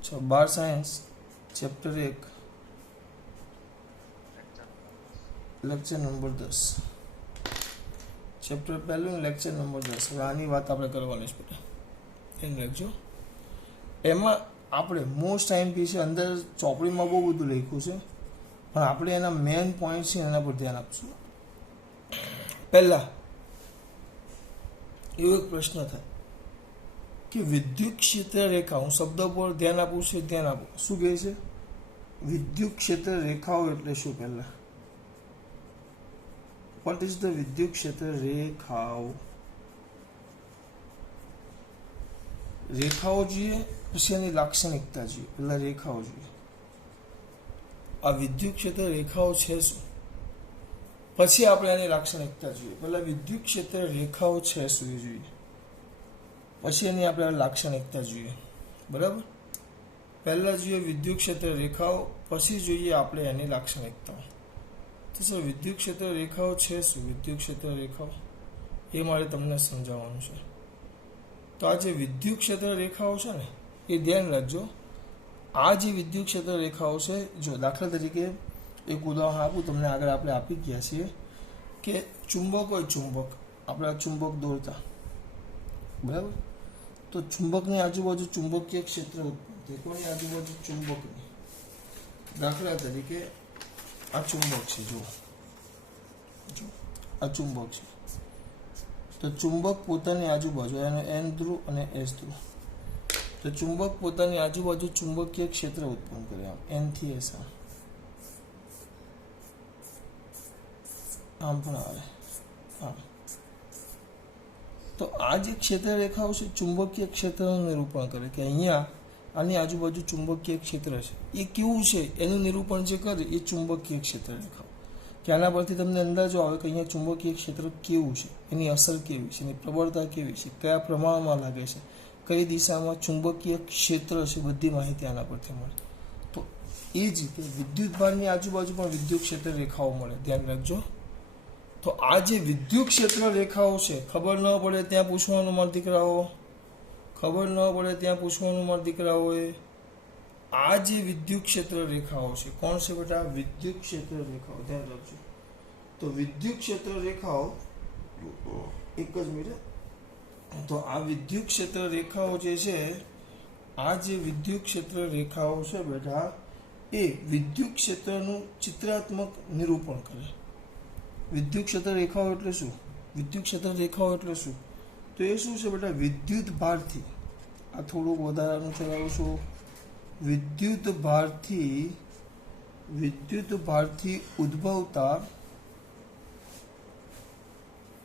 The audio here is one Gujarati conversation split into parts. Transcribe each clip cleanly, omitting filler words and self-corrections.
अच्छा 12 science chapter 1 lecture number 10 chapter पहलू लेक्चर नंबर 10 હવે આની વાત આપણે કરવાની છે બેટા ધ્યાન રાખજો એમાં આપણે મોસ્ટ આઈએમપી છે અંદર ચોપડીમાં બહુ બધું લખ્યું છે પણ આપણે એના મેઇન પોઈન્ટ છે એના પર ધ્યાન આપશું પહેલા એવો એક પ્રશ્ન થાય કે વિદ્યુત ક્ષેત્ર રેખા હું શબ્દ પર ધ્યાન આપું છું ધ્યાન આપો શું કહે છે વિદ્યુત ક્ષેત્ર રેખાઓ એટલે શું પહેલા વોટ ઇઝ ધ વિદ્યુત ક્ષેત્ર રેખાઓ રેખાઓ જોઈએ પછી એની લાક્ષણિકતા જોઈએ પહેલા રેખાઓ જોઈએ આ વિદ્યુત ક્ષેત્ર રેખાઓ છે શું પછી આપણે એની લાક્ષણિકતા જોઈએ પહેલા વિદ્યુત ક્ષેત્ર રેખાઓ છે શું એ જોઈએ પછી એની આપણે લાક્ષણિકતા જોઈએ બરાબર પહેલા જોઈએ વિદ્યુત ક્ષેત્ર રેખાઓ પછી જોઈએ આપણે એની લાક્ષણિકતાઓ તો સર વિદ્યુત ક્ષેત્ર રેખાઓ છે શું વિદ્યુત ક્ષેત્ર રેખાઓ એ મારે તમને સમજાવવાનું છે તો આ જે વિદ્યુત ક્ષેત્ર રેખાઓ છે ને એ ધ્યાન રાખજો આ જે વિદ્યુત ક્ષેત્ર રેખાઓ છે જો દાખલા તરીકે એક ઉદાહરણ આપું તમને આગળ આપણે આપી ગયા છીએ કે ચુંબક હોય ચુંબક આપણે ચુંબક દોરતા બરાબર તો ચુંબકની આજુબાજુ ચુંબકીય ક્ષેત્ર ઉત્પન્ન થાય કોની આજુબાજુ ચુંબકની દાખલા તરીકે આ ચુંબક છે જો આ ચુંબક છે તો ચુંબક પોતાની આજુબાજુ એનો એન ધ્રુવ અને એસ ધ્રુવ તો ચુંબક પોતાની આજુબાજુ ચુંબકીય ક્ષેત્ર ઉત્પન્ન કરે એન થી એસ આમ પણ આવે આમ તો આ જે ક્ષેત્ર રેખાઓ છે ચુંબકીય ક્ષેત્રનું નિરૂપણ કરે કે અહીંયા આની આજુબાજુ ચુંબકીય ક્ષેત્ર છે એ કેવું છે એનું નિરૂપણ જે કરે એ ચુંબકીય ક્ષેત્ર રેખાઓ કે આના પરથી તમને અંદાજો આવે કે અહીંયા ચુંબકીય ક્ષેત્ર કેવું છે એની અસર કેવી છે એની પ્રબળતા કેવી છે કયા પ્રમાણમાં લાગે છે કઈ દિશામાં ચુંબકીય ક્ષેત્ર છે બધી માહિતી આના પરથી મળે તો એ જ રીતે વિદ્યુત ભારની આજુબાજુ પણ વિદ્યુત ક્ષેત્ર રેખાઓ મળે ધ્યાન રાખજો તો આ જે વિદ્યુત ક્ષેત્ર રેખાઓ છે ખબર ન પડે ત્યાં પૂછવાનું મારા દીકરાઓ ખબર ન પડે ત્યાં પૂછવાનું મારા દીકરાઓએ આ જે વિદ્યુત ક્ષેત્ર રેખાઓ છે કોણ છે બેટા વિદ્યુત ક્ષેત્ર રેખાઓ ધ્યાન રાખજો તો વિદ્યુત ક્ષેત્ર રેખાઓ એક જ મિનિટ તો આ વિદ્યુત ક્ષેત્ર રેખાઓ જે છે આ જે વિદ્યુત ક્ષેત્ર રેખાઓ છે બેટા એ વિદ્યુત ક્ષેત્રનું ચિત્રાત્મક નિરૂપણ કરે વિદ્યુત ક્ષેત્ર રેખાઓ એટલે શું વિદ્યુત ક્ષેત્ર રેખાઓ એટલે શું તો એ શું છે બેટા વિદ્યુત ભારથી આ થોડુંક વધારાનું ચલાવું છું વિદ્યુત ભારથી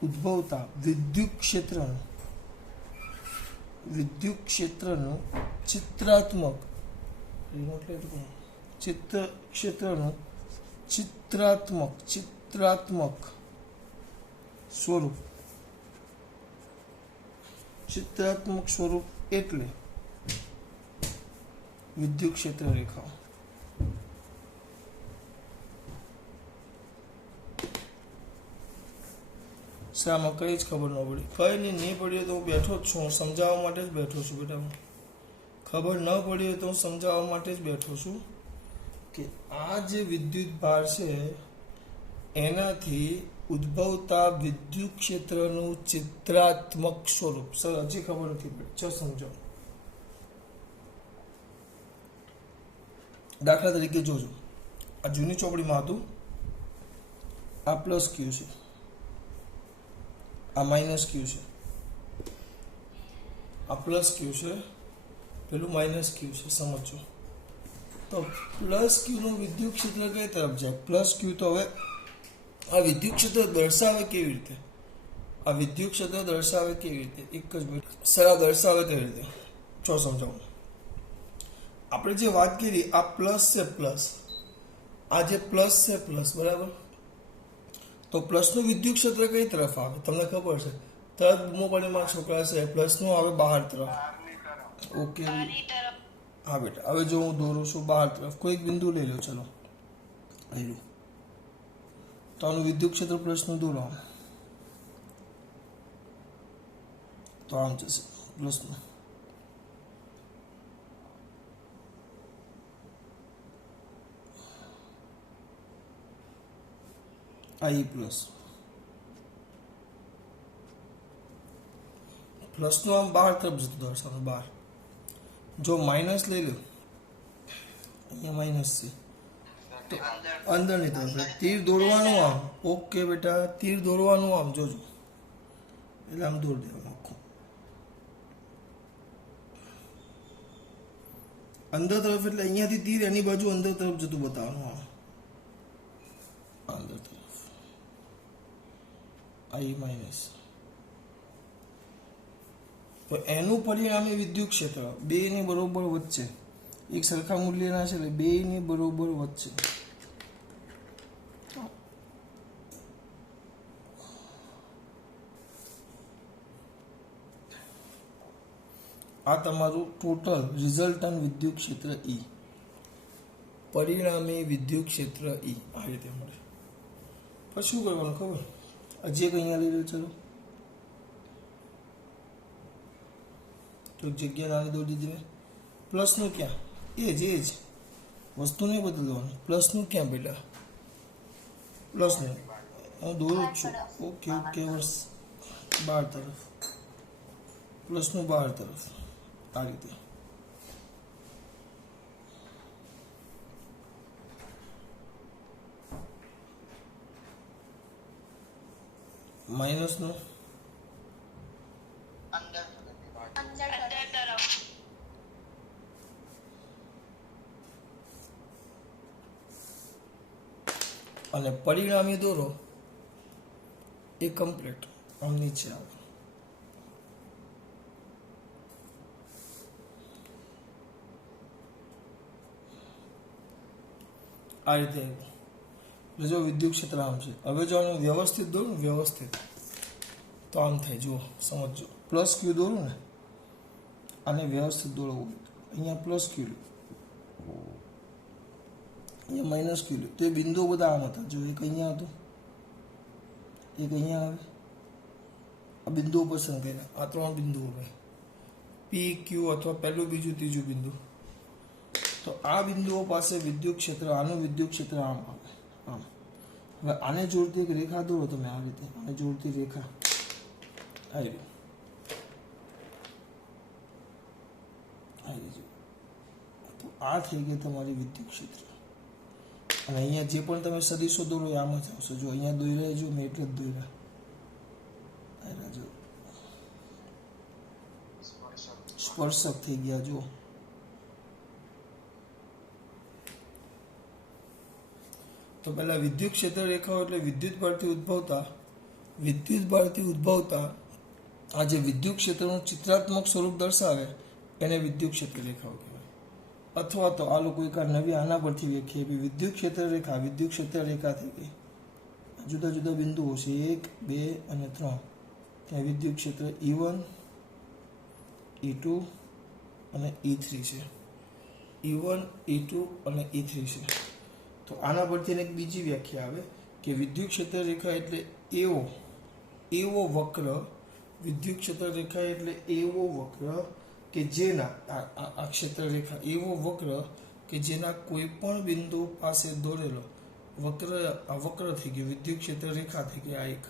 ઉદ્ભવતા વિદ્યુત ક્ષેત્રનું ચિત્રાત્મક ચિત્રાત્મક સ્વરૂપ એટલે વિદ્યુત ક્ષેત્ર રેખાઓ શામાં કઈ જ ખબર ન પડી કઈ નહીં પડી તો હું બેઠો જ છું હું સમજાવવા માટે જ બેઠો છું બેટા હું ખબર ન પડી હોય તો હું સમજાવવા માટે જ બેઠો છું કે આ જે વિદ્યુત ભાર છે એનાથી ઉદ્ભવતા વિદ્યુત ક્ષેત્રનું ચિત્રાત્મક સ્વરૂપ સર હજી ખબર નથી પડી ચલ સમજો દાખલા તરીકે જોજો આ જૂની ચોપડીમાં હતું આ પ્લસ ક્યુ છે આ માઇનસ ક્યુ છે આ પ્લસ ક્યુ છે પેલું માઇનસ ક્યુ છે સમજો તો પ્લસ ક્યુનું વિદ્યુત ક્ષેત્ર કઈ તરફ જાય પ્લસ ક્યુ તો હવે આ વિદ્યુત ક્ષેત્ર દર્શાવે કેવી રીતે આ વિદ્યુત ક્ષેત્ર દર્શાવે કેવી રીતે એક જ મિનિટ સર આ દર્શાવે કેવી રીતે ચો સમજાવું આપણે જે વાત કરી આ પ્લસ છે પ્લસ આ જે પ્લસ છે પ્લસ બરાબર તો પ્લસનું વિદ્યુત ક્ષેત્ર કઈ તરફ આવે તમને ખબર છે તરત બૂમો પાડી મારા છોકરા છે પ્લસનું આવે બહાર તરફ ઓકે હા બેટા હવે જો હું દોરું છું બહાર તરફ કોઈક બિંદુ લઈ લો ચલો લઈ લો તો આનું વિદ્યુત ક્ષેત્ર પ્લસનું દોરો તો આમ જશે પ્લસનું આ ઈ પ્લસ. પ્લસનું આમ બહાર તરફ જતું દર્શાવો, બહાર. જો માઇનસ લઈ લો, અહીંયા માઇનસ છે તો અંદરની તરફ તીર દોરવાનું આમ. ઓકે બેટા, તીર દોરવાનું આમ, જોજો. એટલે આમ દોર દેવાનું આખું અંદર તરફ. એટલે અહીંયાથી તીર એની બાજુ અંદર તરફ જતું બતાવવાનું આમ, અંદર તરફ. આઈ માઇનસ. તો એનું પરિણામે વિદ્યુત ક્ષેત્ર બે ની બરોબર વચ્ચે એક સરખા મૂલ્યના છે, એટલે બે ની બરોબર વચ્ચે. આ તમારું ટોટલ રિઝલ્ટન્ટ વિદ્યુત ક્ષેત્ર ઈ, પરિણામી વિદ્યુત ક્ષેત્ર ઈ આ રીતે મળે. પછી શું કરવાનું ખબર? હજી એક અહીંયા લઈ લો. ચલો, તો જગ્યા નાની દોરી દીધી. પ્લસનું ક્યાં? એ જ વસ્તુ નહીં બદલવાનું. પ્લસનું ક્યાં બેટા? પ્લસનું હું દોરું જ છું. ઓકે ઓકે, વર્ષ બહાર તરફ. પ્લસનું બહાર તરફ આ રીતે. માઇનસનું અને પરિણામી દોરો એ કમ્પ્લીટ આમ નીચે આવે. આ રીતે એટલે જો વિદ્યુત ક્ષેત્ર આમ છે. હવે જો આનું વ્યવસ્થિત દોરું, વ્યવસ્થિત, તો આમ થાય. જુઓ, સમજો. પ્લસ ક્યુ દોરું ને, આને વ્યવસ્થિત દોરવું. અહીંયા પ્લસ ક્યુ લો, અહીંયા માઇનસ ક્યુ લો, તો એ બિંદુઓ બધા આમ હતા. જો એક અહીંયા હતું, એક અહીંયા આવે. આ બિંદુઓ પસંદ કર્યા. આ ત્રણ બિંદુઓ ભાઈ, પી ક્યુ અથવા પહેલું બીજું ત્રીજું બિંદુ. તો આ બિંદુઓ પાસે વિદ્યુત ક્ષેત્ર, આનું વિદ્યુત ક્ષેત્ર આમ આવે, આમ. હવે આને જોડતી એક રેખા દોરો તમે આ રીતે. આને જોડતી રેખા આવી રહી, તો આ થઈ ગઈ તમારી વિદ્યુત ક્ષેત્ર. અને અહીંયા જે પણ તમે સદીશો દોરો આમ જ આવશે. જો અહીંયા દોર્યા, જો મેં એટલે જ દોર્યા. જો સ્પર્શક થઈ ગયા. જો તો પહેલા વિદ્યુત ક્ષેત્ર રેખાઓ એટલે વિદ્યુત બળથી ઉદ્ભવતા આ જે વિદ્યુત ક્ષેત્રનું ચિત્રાત્મક સ્વરૂપ દર્શાવે એને વિદ્યુત ક્ષેત્ર રેખાઓ કહેવાય. અથવા તો આ લોકો એક નવી આના પરથી વ્યાખ્યા આપી. વિદ્યુત ક્ષેત્ર રેખા થઈ ગઈ. જુદા જુદા બિંદુઓ છે, 1, 2 અને 3. ત્યાં વિદ્યુત ક્ષેત્ર E1, E2 અને E3 છે. E1, E2 અને E3 છે. તો આના પરથી એક બીજી વ્યાખ્યા આવે કે વિદ્યુત ક્ષેત્ર રેખા એટલે એવો વક્ર. વિદ્યુત ક્ષેત્ર રેખા એટલે એવો વક્ર કે જેના આ ક્ષેત્ર રેખા એવો વક્ર કે જેના કોઈ પણ બિંદુ પાસે દોરેલો વક્ર, આ વક્ર થઈ ગયું, વિદ્યુત ક્ષેત્ર રેખા થઈ ગઈ. આ એક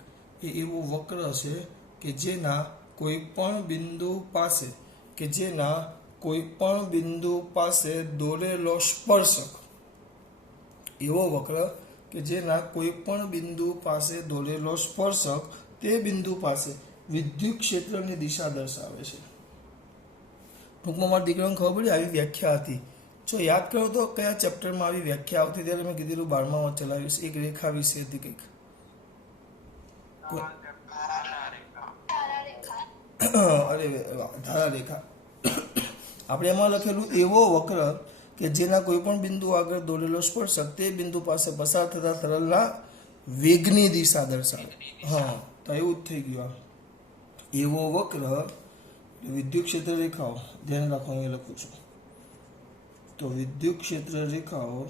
એવો વક્ર છે કે જેના કોઈ પણ બિંદુ પાસે દોરેલો સ્પર્શક. એવો વક્ર કે જેના કોઈ પણ બિંદુ પાસે દોરેલો સ્પર્શક તે બિંદુ પાસે વિદ્યુત ક્ષેત્રની દિશા દર્શાવે છે. ટૂંકમાં મારા દીકરાને ખબર પડી આવી વ્યાખ્યા હતી. જો યાદ કરો તો કયા ચેપ્ટરમાં આવી વ્યાખ્યા આવતી, ત્યારે મેં કીધેલું 12માં ચલાવીશ. એક રેખા વિશે હતી કંઈક. અરે ધારા રેખા. આપણે એમાં લખેલું એવો વક્ર કે જેના કોઈ પણ બિંદુ આગળ દોરેલો સ્પર્શક તે બિંદુ પાસે પસાર થતા તરલના વેગની દિશા દર્શાવે. હા, તો એવું જ થઈ ગયું. એવો વક્ર વિદ્યુત ક્ષેત્ર રેખાઓ, ધ્યાન રાખો, હું એ લખું છું. તો વિદ્યુત ક્ષેત્ર રેખાઓ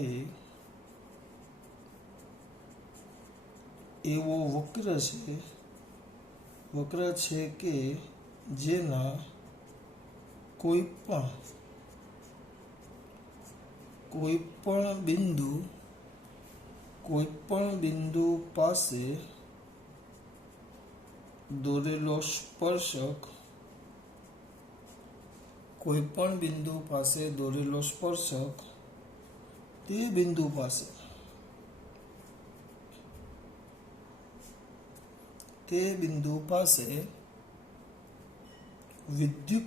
એ એવો વક્ર છે કે જેના કોઈ કોઈપણ બિંદુ પાસે દોરેલો સ્પર્શક તે બિંદુ પાસે વિદ્યુત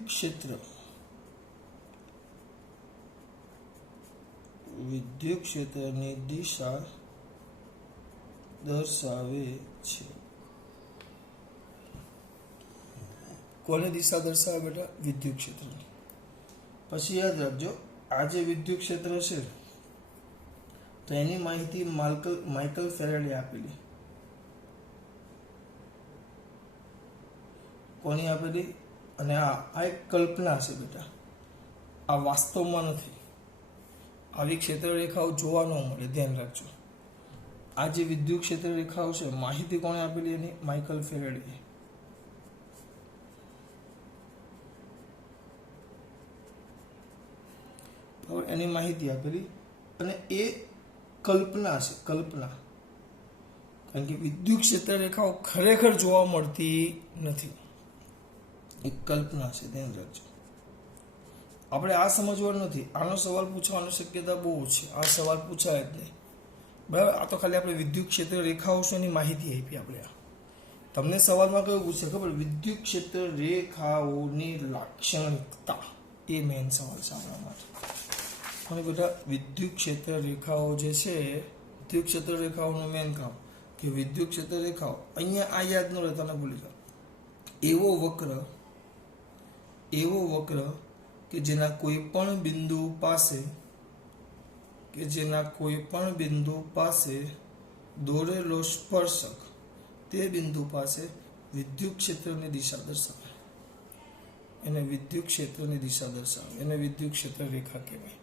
ક્ષેત્રની દિશા દર્શાવે છે. કોની દિશા દર્શાવે બેટા? વિદ્યુત ક્ષેત્રની. પછી યાદ રાખજો, આ જે વિદ્યુત ક્ષેત્ર છે તો એની માહિતી માઇકલ ફેરાડે આપેલી. કોની આપેલી? અને આ એક કલ્પના છે બેટા, આ વાસ્તવમાં નથી. આવી ક્ષેત્ર રેખાઓ જોવા ન મળે, ધ્યાન રાખજો. આ જે વિદ્યુત ક્ષેત્ર રેખાઓ છે, માહિતી કોણે આપેલી એની? Michael Faraday. એની માહિતી આપેલી, અને એ કલ્પના છે, કલ્પના. કારણ કે વિદ્યુત ક્ષેત્ર રેખાઓ ખરેખર જોવા મળતી નથી, એક કલ્પના છે, ધ્યાન રાખજો. આપણે આ સમજવાનું નથી. આનો સવાલ પૂછવાની શક્યતા બહુ છે. આ સવાલ પૂછાય જ નહીં, બરાબર. આ તો ખાલી આપણે વિદ્યુત ક્ષેત્ર રેખાઓ છે એની માહિતી આપી. આપણે તમને સવાલમાં કયું પૂછે ખબર? વિદ્યુત ક્ષેત્ર રેખાઓની લાક્ષણિકતા. એ મેઇન સવાલ છે આપણા માટે. અને બેટા વિદ્યુત ક્ષેત્ર રેખાઓ જે છે, વિદ્યુત ક્ષેત્ર રેખાઓનું મેઇન કામ કે વિદ્યુત ક્ષેત્ર રેખાઓ, અહીંયા આ યાદ ન રહે, તમે ભૂલી જાઓ. એવો વક્ર કે જેના કોઈ પણ બિંદુ પાસે દોરેલો સ્પર્શક તે બિંદુ પાસે વિદ્યુત ક્ષેત્રની દિશા દર્શાવે. એને વિદ્યુત ક્ષેત્ર રેખા કહેવાય.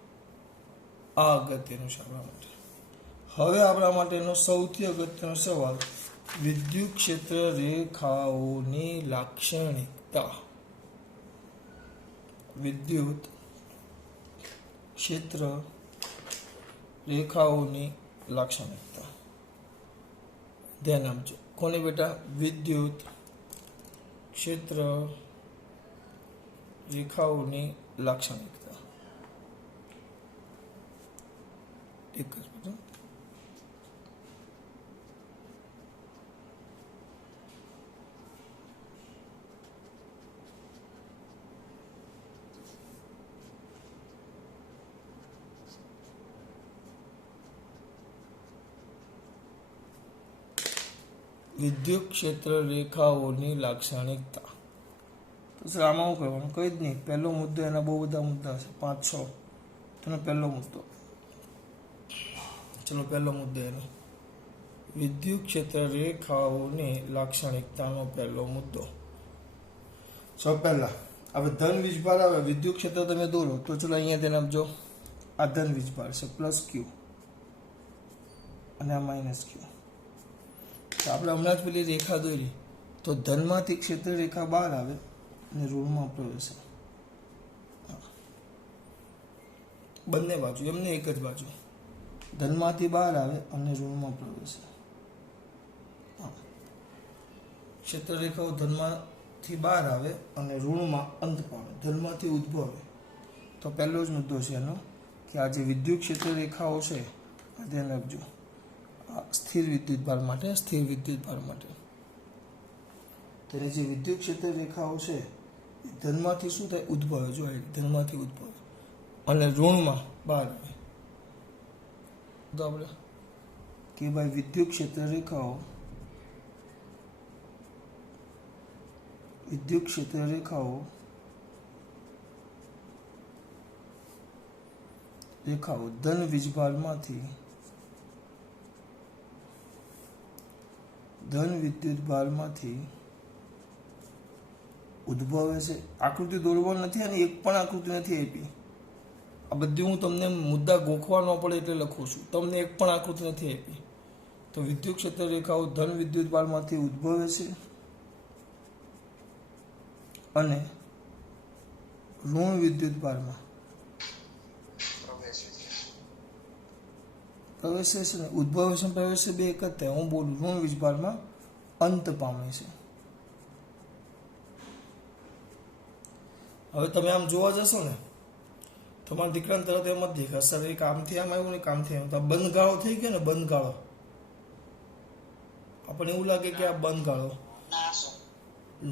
આ અગત્યનું છે આપણા માટે. હવે આપણા માટેનો સૌથી અગત્યનો સવાલ, વિદ્યુત ક્ષેત્ર રેખાઓની લાક્ષણિકતા. વિદ્યુત ક્ષેત્ર રેખાઓની લાક્ષણિકતા. ધ્યાન આપજો. કોની બેટા? વિદ્યુત ક્ષેત્ર રેખાઓની લાક્ષણિકતા. એક જ બેટા. વિદ્યુત ક્ષેત્ર રેખાઓની લાક્ષણિકતા. તો સર આમાં શું કરવાનું? કંઈ જ નહીં. પહેલો મુદ્દો, એના બહુ બધા મુદ્દા છે, 5-6. તેનો પહેલો મુદ્દો, ચલો પહેલો મુદ્દો એનો વિદ્યુત ક્ષેત્ર રેખાઓની લાક્ષણિકતાનો પહેલો મુદ્દો. સૌ પહેલા હવે ધન વીજભાર આવે, વિદ્યુત ક્ષેત્ર તમે દોરો તો ચલો અહીંયા તેને આપજો. આ ધન વીજભાર છે, પ્લસ ક્યુ, અને આ માઇનસ ક્યુ. આપણે હમણાં જ પેલી રેખા દોરી તો ધનમાંથી ક્ષેત્ર રેખા બહાર આવે અને ઋણમાં પ્રવેશે. બંને બાજુ, એમને એક જ બાજુ. ધનમાંથી બહાર આવે અને ઋણમાં પ્રવેશે. ક્ષેત્ર રેખાઓ ધનમાંથી બહાર આવે અને ઋણમાં અંત પામે, ધનમાંથી ઉદ્ભવે. તો પહેલો જ મુદ્દો છે એનો કે આ જે વિદ્યુત ક્ષેત્ર રેખાઓ છે, આ ધ્યાન રાખજો. સ્થિર વિદ્યુત ભાર માટે ત્યારે જે વિદ્યુત ક્ષેત્ર રેખાઓ છે એ ધનમાંથી શું થાય? ઉદ્ભવે. જો ધનમાંથી ઉદ્ભવે અને ઋણમાં બહાર આવે. તો આપણે કે ભાઈ વિદ્યુત ક્ષેત્ર રેખાઓ ધન વિદ્યુત ભારમાંથી ઉદ્ભવે છે. આકૃતિ દોરવાની નથી અને એક પણ આકૃતિ નથી આપી. આ બધી હું તમને મુદ્દા ગોખવા ન પડે એટલે લખું છું. તમને એક પણ આકૃતિ નથી આપી. તો વિદ્યુત ક્ષેત્ર રેખાઓ ધન વિદ્યુત ભારમાંથી ઉદ્ભવે છે અને ઋણ વિદ્યુત ભારમાં પ્રવેશે છે ને ઉદ્ભવેશ પ્રવેશે બે એક જ થાય. હું બોલું ઋણ વીજભારમાં અંત પામે છે. હવે તમે આમ જોવા જશો ને તમારા દીકરાને તરત એમ જ દેખાશે સર એક આમથી આમ આવ્યું ને કામથી આમ. તો બંધ ગાળો થઈ ગયો ને, બંધ ગાળો. આપણને એવું લાગે કે આ બંધ ગાળો.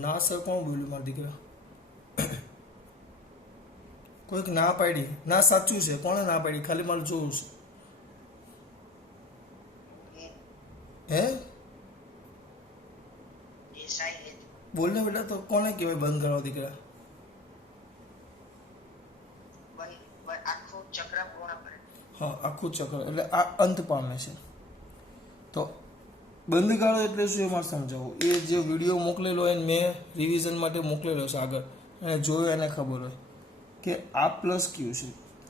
ના સર કોણ બોલ્યું મારા દીકરા? કોઈક ના પાડી. ના સાચું છે. કોણે ના પાડી? ખાલી મારે જોવું છે. હે બોલ ને બેટા. તો કોને કહેવાય બંધ ગાળો દીકરા? હા, આખું ચક્ર એટલે આ અંત પામે છે. તો બંધ ગાળો એટલે શું એ મારે સમજાવું. એ જે વિડીયો મોકલેલો હોય મેં રિવિઝન માટે મોકલેલો છે આગળ, અને જોયો એને ખબર હોય કે આ પ્લસ ક્યુ છે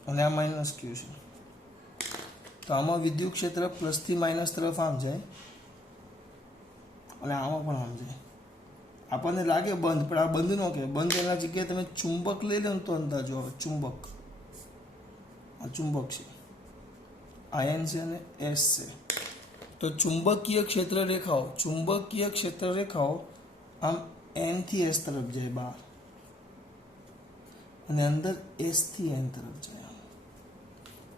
અને આ માઇનસ ક્યુ છે. તો આમાં વિદ્યુત ક્ષેત્ર પ્લસથી માઇનસ તરફ આમ જાય અને આમાં પણ આમ જાય. આપણને લાગે બંધ, પણ આ બંધ ન કહેવાય. બંધ એના જગ્યાએ તમે ચુંબક લઈ લો ને તો અંદાજો આવે. ચુંબક, આ ચુંબક છે, આયન છે અને એસ છે. તો ચુંબકીય ક્ષેત્ર રેખાઓ આમ એન થી એસ તરફ જાય બહાર, અને અંદર એસ થી એન તરફ જાય.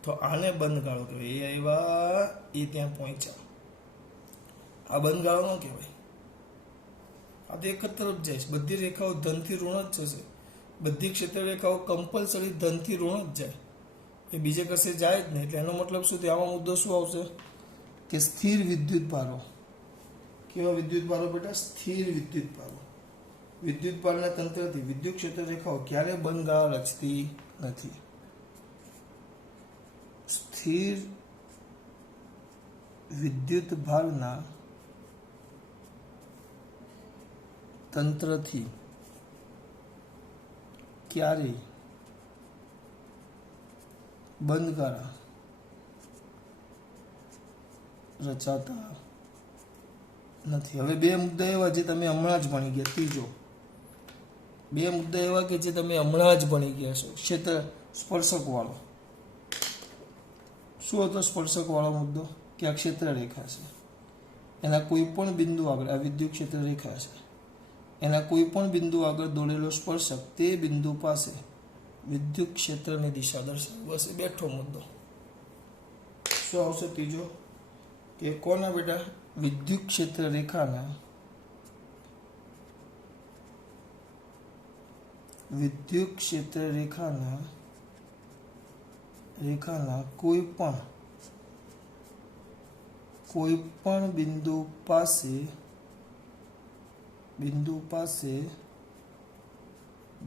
તો આને બંધ ગાળો કહેવાય. એ આવ્યા, એ ત્યાં પહોંચ્યા. આ બંધ ગાળો ન કહેવાય. આ તો એક જ તરફ જાય છે. બધી રેખાઓ ધનથી ઋણ જ જશે. બધી ક્ષેત્ર રેખાઓ કમ્પલસરી ધનથી ઋણ જ જાય. એ બીજે કશે જાય જ નહીં. એટલે એનો મતલબ શું થયો? આમાં મુદ્દો શું આવશે કે સ્થિર વિદ્યુત ભારો. કેવા વિદ્યુત ભારો બેટા? સ્થિર વિદ્યુત ભારો. વિદ્યુત ભારના તંત્રથી વિદ્યુત ક્ષેત્ર રેખાઓ ક્યારે બંધ ગાળા રચતી નથી. સ્થિર વિદ્યુત ભારના તંત્રથી ક્યારેય બંધ ગાળા રચાતા નથી. હવે બે મુદ્દા એવા જે તમે હમણાં જ ભણી ગયા. ત્રીજો, બે મુદ્દા એવા કે જે તમે હમણાં જ ભણી ગયા છો. ક્ષેત્ર સ્પર્શક વાળો. શું હતો સ્પર્શક વાળો મુદ્દો? કે આ ક્ષેત્ર રેખા છે, એના કોઈ પણ બિંદુ આગળ, આ વિદ્યુત ક્ષેત્ર રેખા છે, એના કોઈ પણ બિંદુ આગળ દોરેલો સ્પર્શક તે બિંદુ પાસે વિદ્યુત ક્ષેત્રની દિશા દર્શાવે. બસ એ બેઠો મુદ્દો. શું આવશે ત્રીજો? કે કોના બેટા? વિદ્યુત ક્ષેત્ર રેખાના કોઈ પણ બિંદુ પાસે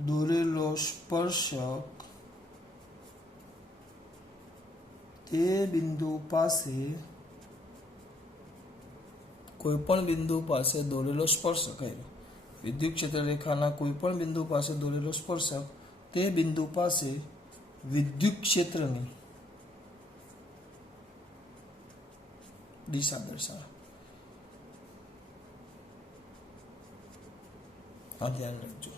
દોરેલો સ્પર્શક તે બિંદુ પાસે કોઈ પણ બિંદુ પાસે દોરેલો સ્પર્શક, વિદ્યુત ક્ષેત્ર રેખાના કોઈ પણ બિંદુ પાસે દોરેલો સ્પર્શક તે બિંદુ પાસે વિદ્યુત ક્ષેત્રની દિશા દર્શાવે. આ ધ્યાન રાખજો.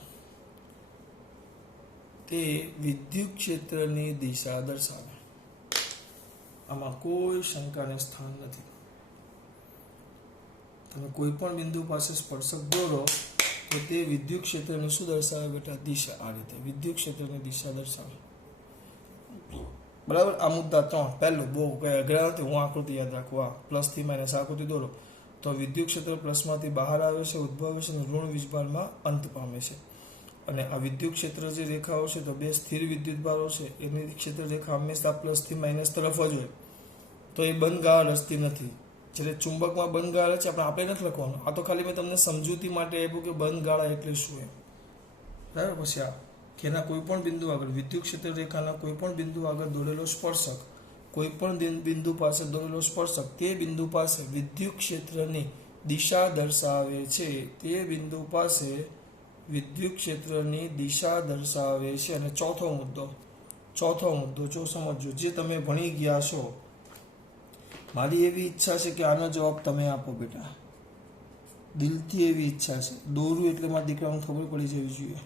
તે વિદ્યુત ક્ષેત્રની દિશા દર્શાવે. આમાં કોઈ શંકાને સ્થાન નથી. તમે કોઈ પણ બિંદુ પાસે સ્પર્શક દોરો તો તે વિદ્યુત ક્ષેત્રની શું દર્શાવે બેટા? દિશા. આ રીતે વિદ્યુત ક્ષેત્રની દિશા દર્શાવે. બરાબર. આ મુદ્દા 3. પહેલું બહુ કઈ અઘરા નથી. હું આકૃતિ યાદ રાખું. આ પ્લસથી માઇનસ આકૃતિ દોરો તો વિદ્યુત ક્ષેત્ર પ્લસમાંથી બહાર આવે છે, ઉદ્ભવે છે અને ઋણ વીજભારમાં અંત પામે છે. અને આ વિદ્યુત ક્ષેત્ર જે રેખાઓ છે તો બે સ્થિર વિદ્યુત ભારો છે. એની ક્ષેત્ર રેખા હંમેશા પ્લસથી માઇનસ તરફ જ હોય. તો એ બંધ ગાળા રચતી નથી. જ્યારે ચુંબકમાં બંધ ગાળા છે, આપણે નથી લખવાનું. આ તો ખાલી મેં તમને સમજૂતી માટે આપ્યું કે બંધ ગાળા એટલે શું એમ. બરાબર. પછી આ કે એના કોઈ પણ બિંદુ આગળ, વિદ્યુત ક્ષેત્ર રેખાના કોઈ પણ બિંદુ આગળ દોરેલો સ્પર્શક, કોઈ પણ બિંદુ પાસે દોરેલો સ્પર્શક તે બિંદુ પાસે વિદ્યુત ક્ષેત્રની દિશા દર્શાવે છે. તે બિંદુ પાસે વિદ્યુત ક્ષેત્રની દિશા દર્શાવે છે. અને ચોથો મુદ્દો જો સમજો, જે તમે ભણી ગયા છો. મારી એવી ઈચ્છા છે કે આનો જવાબ તમે આપો બેટા. દિલથી એવી ઈચ્છા છે. દોરું એટલે મારા દીકરાને ખબર પડી જવી જોઈએ.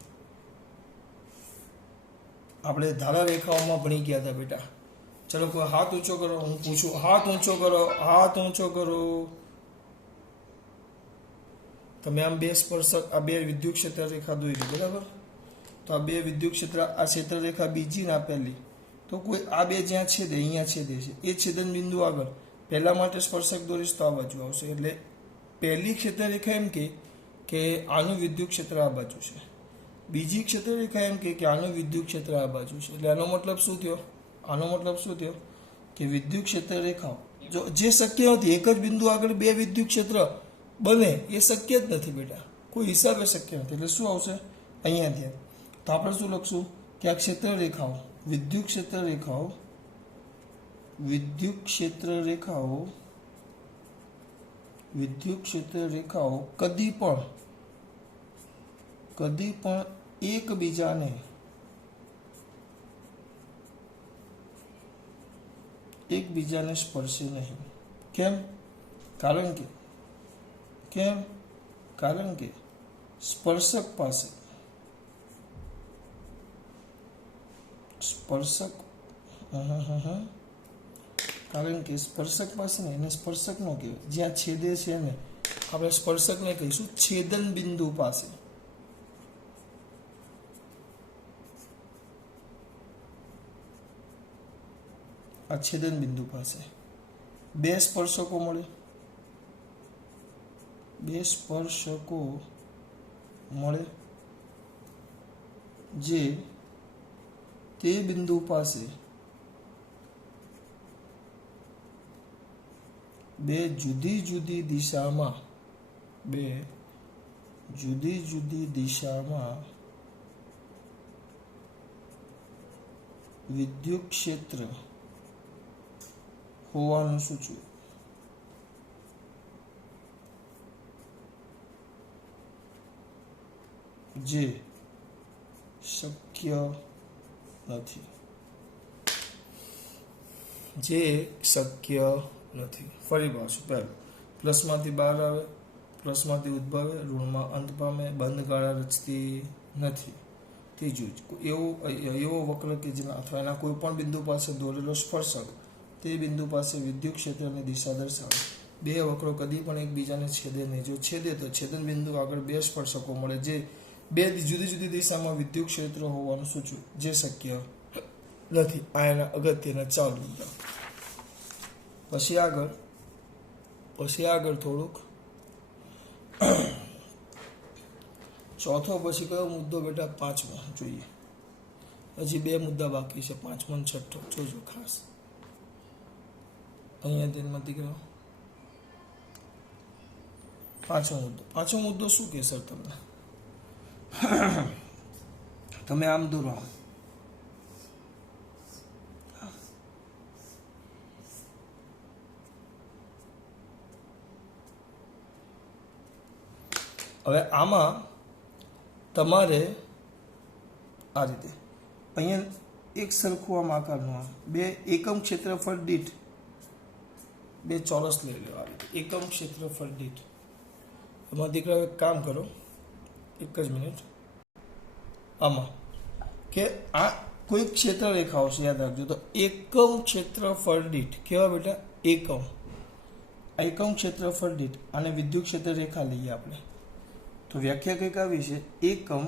આપણે ધારા રેખાઓમાં ભણી ગયા હતા બેટા. चलो कोई हाथ ऊंचो करो, हूँ पूछूं, हाथ ऊंचो करो, हाथ ऊंचो करो। તમે આમ બે સ્પર્શક, આ બે વિદ્યુત ક્ષેત્ર રેખા દોરી, બરાબર? તો આ બે વિદ્યુત ક્ષેત્ર, આ ક્ષેત્ર રેખા બીજી ને આ પહેલી, તો કોઈ આ બે જ્યાં છેદે, અહીંયા છેદે છે, એ છેદન બિંદુ આગળ પહેલા માટે સ્પર્શક દોરીશ તો આ બાજુ આવશે. એટલે પહેલી ક્ષેત્ર રેખા એમ કે આનું વિદ્યુત ક્ષેત્ર આ બાજુ છે, બીજી ક્ષેત્ર રેખા એમ કે આનું વિદ્યુત ક્ષેત્ર આ બાજુ છે. એટલે આનો મતલબ શું થયો? આનો મતલબ શું થયો કે વિદ્યુત ક્ષેત્ર રેખાઓ જો જે શક્ય નથી, એક જ બિંદુ આગળ બે વિદ્યુત ક્ષેત્ર બને એ શક્ય જ નથી બેટા, કોઈ હિસાબે શક્ય નથી. એટલે શું આવશે અહીંયા ધ્યાન. તો આપણે શું લખશું કે આ ક્ષેત્ર રેખાઓ, વિદ્યુત ક્ષેત્ર રેખાઓ, વિદ્યુત ક્ષેત્ર રેખાઓ, વિદ્યુત ક્ષેત્ર રેખાઓ કદી પણ એકબીજાને સ્પર્શે નહીં. કેમ? કારણ કે સ્પર્શક પાસે ને એને સ્પર્શક નો કહેવાય, જ્યાં છેદે છે ને આપણે સ્પર્શક ને કહીશું છેદન બિંદુ પાસે. આ છેદન બિંદુ પાસે બે સ્પર્શકો મળે, જે તે બિંદુ પાસે બે જુદી જુદી દિશામાં વિદ્યુત ક્ષેત્ર હોવાનું સૂચવે. જે શક્ય નથી. ફરી પાછું પહેલું, પ્લસમાંથી બહાર આવે, પ્લસમાંથી ઉદ્ભવે, ઋણમાં અંત પામે, બંધ ગાળા રચતી નથી. ત્રીજું, એવો વક્ર કે જેના અથવા એના કોઈ પણ બિંદુ પાસે દોરેલો સ્પર્શક તે બિંદુ પાસે વિદ્યુત ક્ષેત્રની દિશા દર્શાવે. બે વક્રો કદી પણ એકબીજાને છેદે નહીં. જો છેદે તો છેદન બિંદુ આગળ બે સ્પર્શકો મળે, જે બે જુદી જુદી દિશામાં વિદ્યુત ક્ષેત્ર હોવાનું સૂચવે, જે શક્ય નથી. આ એના અગત્યના 4 મુદ્દા. પછી આગળ થોડુંક ચોથો પછી કયો મુદ્દો બેટા? 5મો જોઈએ. હજી 2 મુદ્દા બાકી છે, 5મો અને 6ઠ્ઠો જોજો ખાસ. અહીંયા ધ્યાનમાં દીકરાઓ 5મો મુદ્દો શું કે સર તમને? તમે આમ દોરો, હવે આમાં તમારે આ રીતે અહીંયા એક સરખું આમ આકારનું બે એકમ ક્ષેત્રફળ દીઠ બે ચોરસ લઈ લો. આ રીતે એકમ ક્ષેત્રફળ દીઠ. એમાં દીકરા એક કામ કરો, એક જ મિનિટ. આમાં કે આ કોઈ ક્ષેત્ર રેખાઓ છે, યાદ રાખજો. તો એકમ ક્ષેત્રફળ દીઠ કેવા બેટા? એકમ ક્ષેત્રફળ દીઠ. અને વિદ્યુત ક્ષેત્ર રેખા લઈએ આપણે. તો વ્યાખ્યા કંઈક આવી છે, એકમ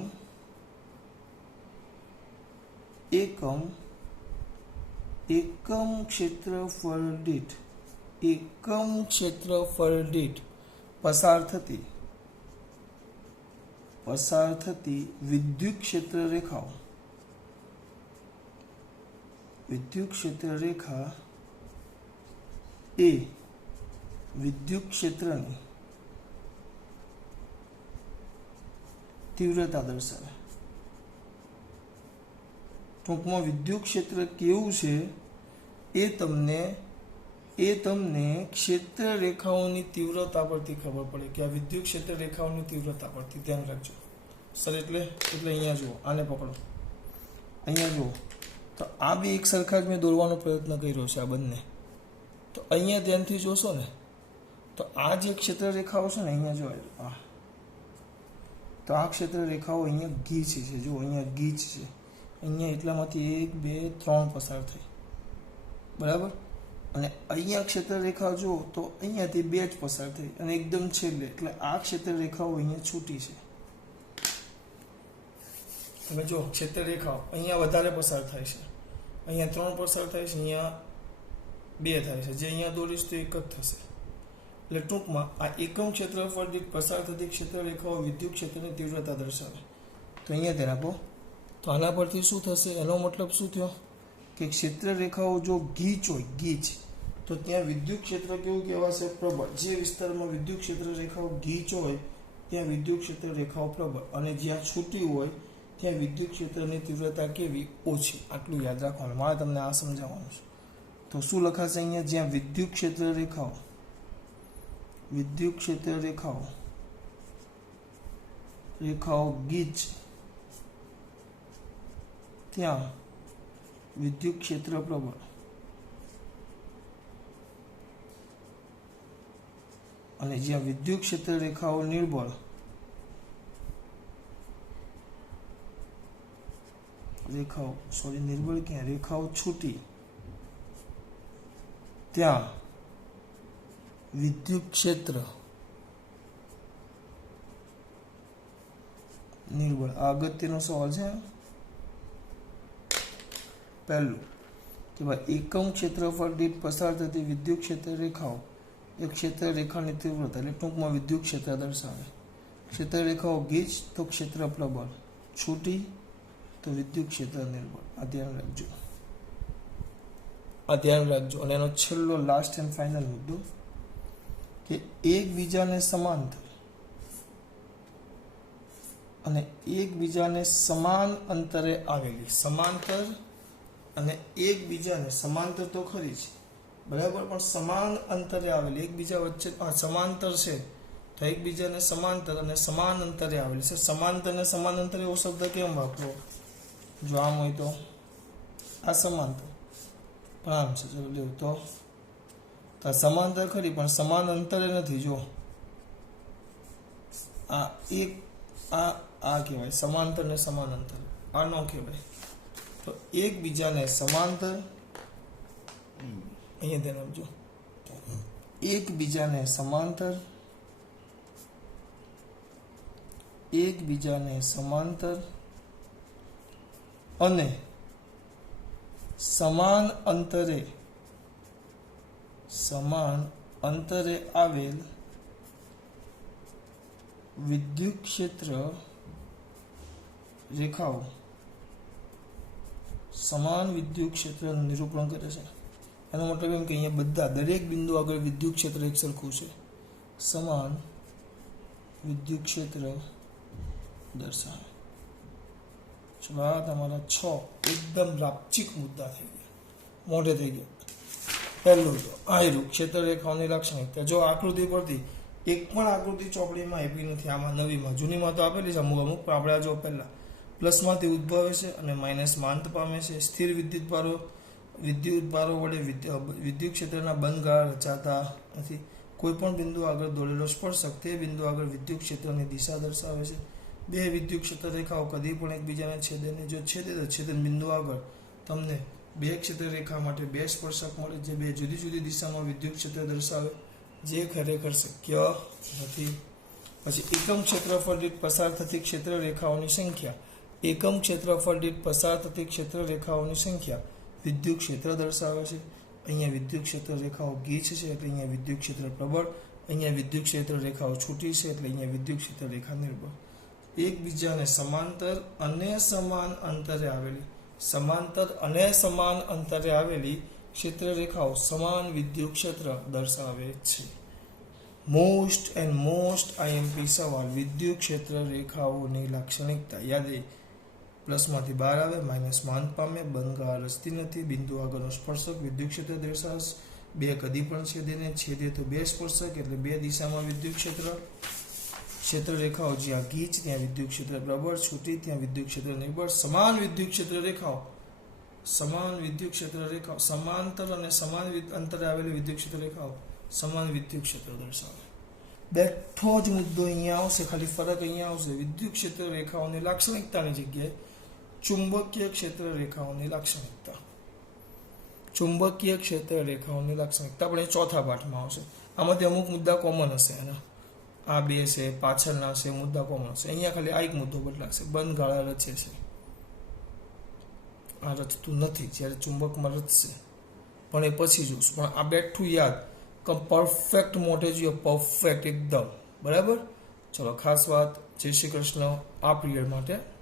ક્ષેત્રફળ દીઠ પસાર થતી વિદ્યુત ક્ષેત્ર રેખા એ વિદ્યુત ક્ષેત્રની તીવ્રતા દર્શાવે. ટૂંકમાં વિદ્યુત ક્ષેત્ર કેવું છે એ તમને ક્ષેત્ર રેખાઓની તીવ્રતા પરથી ખબર પડે કે આ વિદ્યુત ક્ષેત્ર રેખાઓની તીવ્રતા પરથી. ધ્યાન રાખજો સર. એટલે અહીંયા જુઓ, આને પકડો, અહીંયા જુઓ. તો આ બી એક સરખા જ મેં દોરવાનો પ્રયત્ન કર્યો છે, આ બંને. તો અહીંયા ધ્યાનથી જોશો ને, તો આ જે ક્ષેત્ર રેખાઓ છે ને, અહીંયા જો તો આ ક્ષેત્ર રેખાઓ અહીંયા ગીચ છે. જો અહીંયા ગીચ છે, અહીંયા એટલામાંથી 1 2 3 પસાર થઈ, बराबर। અને અહીંયા ક્ષેત્ર રેખા જો તો અહીંયાથી બે જ પસાર થઈ અને એકદમ છેલ્લે, એટલે આ ક્ષેત્ર રેખાઓ અહીંયા છૂટી છે। હવે જો ક્ષેત્ર રેખાઓ અહીંયા વધારે પસાર થાય છે, અહીંયા 3 પસાર થાય છે, અહીંયા 2 થાય છે, જે અહીંયા દોરીશ તો એક જ થશે। એટલે ટૂંકમાં આ એકમ ક્ષેત્રફળ દીઠ પસાર થતી ક્ષેત્ર રેખાઓ વિદ્યુત ક્ષેત્રની તીવ્રતા દર્શાવે। તો અહીંયા ધ્યાન આપો। તો આના પરથી શું થશે, એનો મતલબ શું થયો કે ક્ષેત્ર રેખાઓ જો ગીચ હોય, ગીચ, તો ત્યાં વિદ્યુત ક્ષેત્ર કેવું કહેવાશે, પ્રબળ। જે વિસ્તારમાં વિદ્યુત ક્ષેત્ર રેખાઓ ગીચ હોય ત્યાં વિદ્યુત ક્ષેત્ર રેખાઓ પ્રબળ, અને જ્યાં છૂટી હોય ત્યાં વિદ્યુત ક્ષેત્રની તીવ્રતા કેવી, ઓછી। આટલું યાદ રાખવાનું, મારે તમને આ સમજાવવાનું છે। તો શું લખાશે અહીંયા, જ્યાં વિદ્યુત ક્ષેત્ર રેખાઓ ગીચ ત્યાં વિદ્યુત ક્ષેત્ર પ્રબળ, અને જ્યાં વિદ્યુત ક્ષેત્ર રેખાઓ નિર્બળ રેખાઓ છૂટી ત્યાં વિદ્યુત ક્ષેત્ર નિર્બળ। આ અગત્યનો સવાલ છે। પહેલું કે ભાઈ એકમ ક્ષેત્રફળ દીઠ પસાર થતી વિદ્યુત ક્ષેત્ર રેખાઓ એ ક્ષેત્ર રેખાની તીવ્રતા, એટલે ટૂંકમાં વિદ્યુત ક્ષેત્ર દર્શાવે। ક્ષેત્ર રેખાઓ ગીચ તો ક્ષેત્ર પ્રબળ, છૂટી તો વિદ્યુત ક્ષેત્ર નિર્બળ। આ ધ્યાન રાખજો। અને એનો છેલ્લો લાસ્ટ એન્ડ ફાઇનલ મુદ્દો કે એકબીજાને સમાંતર અને એકબીજાને સમાન અંતરે આવેલી, સમાંતર અને એકબીજાને, સમાંતર તો ખરી છે બરાબર, પણ સમાન અંતરે આવેલી, એકબીજા વચ્ચે સમાંતર છે તો એકબીજાને સમાંતર અને સમાન અંતરે આવેલી છે। સમાંતર ને સમાન અંતરે એવો શબ્દ કેમ વાપરો, જો આમ હોય તો આ સમાંતર, પણ આમ છે, ચલો લેવું તો સમાંતર ખરી પણ સમાન અંતરે નથી। જો આ એક આ કહેવાય સમાંતર ને સમાન અંતર, આ ન કહેવાય। તો એકબીજાને સમાંતર, અહીંયા ધ્યાન આપજો, એકબીજાને સમાંતર અને સમાન અંતરે આવેલ વિદ્યુત ક્ષેત્ર રેખાઓ સમાન વિદ્યુત ક્ષેત્રનું નિરૂપણ કરે છે। એનો મતલબ એમ કે અહીંયા બધા દરેક બિંદુ આગળ વિદ્યુત ક્ષેત્ર એક સરખું છે, સમાન વિદ્યુત ક્ષેત્ર દર્શાવે। ચલો આ તમારા 6 એકદમ રાપચીક મુદ્દા થઈ ગયા, મોઢે થઈ ગયા। પહેલું તો આયરું ક્ષેત્ર રેખાઓની લાક્ષણિકતા। જો આકૃતિ પરથી એક પણ આકૃતિ ચોપડીમાં આપી નથી, આમાં નવીમાં, જૂનીમાં તો આપેલી છે અમુક, પણ આપણે આ જો પહેલા પ્લસમાંથી ઉદ્ભવે છે અને માઇનસમાં અંત પામે છે। સ્થિર વિદ્યુત ભારો વડે વિદ્યુત ક્ષેત્રના બંધગાળા રચાતા નથી। કોઈ પણ બિંદુ આગળ દોરેલો સ્પર્શક તે બિંદુ આગળ વિદ્યુત ક્ષેત્રની દિશા દર્શાવે છે। બે વિદ્યુત ક્ષેત્ર રેખાઓ કદી પણ એકબીજાને છેદે નહીં, જો છેદે તો છેદન બિંદુ આગળ તમને બે ક્ષેત્ર રેખા માટે બે સ્પર્શક મળે, જે બે જુદી જુદી દિશામાં વિદ્યુત ક્ષેત્ર દર્શાવે, જે ખરેખર શક્ય નથી। પછી એકમ ક્ષેત્રફળ દીઠ પસાર થતી ક્ષેત્ર રેખાઓની સંખ્યા, એકમ ક્ષેત્રફળ દીઠ પસાર થતી ક્ષેત્ર રેખાઓની સંખ્યા વિદ્યુત ક્ષેત્ર દર્શાવે છે। અહીંયા વિદ્યુત ક્ષેત્ર રેખાઓ ગીચ છે એટલે અહીંયા વિદ્યુત ક્ષેત્ર પ્રબળ, અહીંયા વિદ્યુત ક્ષેત્ર રેખાઓ છૂટી છે એટલે અહીંયા વિદ્યુત ક્ષેત્ર રેખા નિર્બળ। એકબીજાને સમાંતર અને સમાન અંતરે આવેલી ક્ષેત્ર રેખાઓ સમાન વિદ્યુત ક્ષેત્ર દર્શાવે છે। મોસ્ટ આઈએમપી સવાલ, વિદ્યુત ક્ષેત્ર રેખાઓની લાક્ષણિકતા યાદ રહી, પ્લસમાંથી બહાર આવે, માઇનસમાં અંત પામે, બંધગાળા રચતી નથી, બિંદુ આગળનો સ્પર્શક વિદ્યુત ક્ષેત્ર દર્શાવશે, બે કદી પણ છેદે તો બે સ્પર્શક એટલે બે દિશામાં વિદ્યુત ક્ષેત્ર રેખાઓ જ્યાં ગીચ ત્યાં વિદ્યુત ક્ષેત્ર પ્રબળ, છૂટી ત્યાં વિદ્યુત ક્ષેત્ર નિર્બળ। સમાન વિદ્યુત ક્ષેત્ર રેખાઓ સમાંતર અને સમાન અંતરે આવેલી વિદ્યુત ક્ષેત્ર રેખાઓ સમાન વિદ્યુત ક્ષેત્ર દર્શાવે। બેઠો જ મુદ્દો અહીંયા આવશે, ખાલી ફરક અહીંયા આવશે, વિદ્યુત ક્ષેત્ર રેખાઓની લાક્ષણિકતાની જગ્યાએ ચુંબકીય ક્ષેત્ર રેખાઓની લાક્ષણિકતા। ચુંબકીય ક્ષેત્ર રેખાઓની લાક્ષણિકતા પણ એ ચોથા પાઠમાં આવશે. આમાંથી અમુક મુદ્દા કોમન હશે એના. આ બે છે, પાછળના છે, મુદ્દા કોમન હશે. અહીંયા ખાલી આ એક મુદ્દો બદલાશે, બંધ ગાળા રચે છે. આ રચતું નથી, જ્યારે ચુંબકમાં રચશે પણ એ પછી જોશું. પણ આ બેઠું યાદ કે પરફેક્ટ મોટેજીઓ, પરફેક્ટ એકદમ બરાબર. ચલો, ખાસ વાત. જય શ્રી કૃષ્ણ આ પીરિયડ માટે.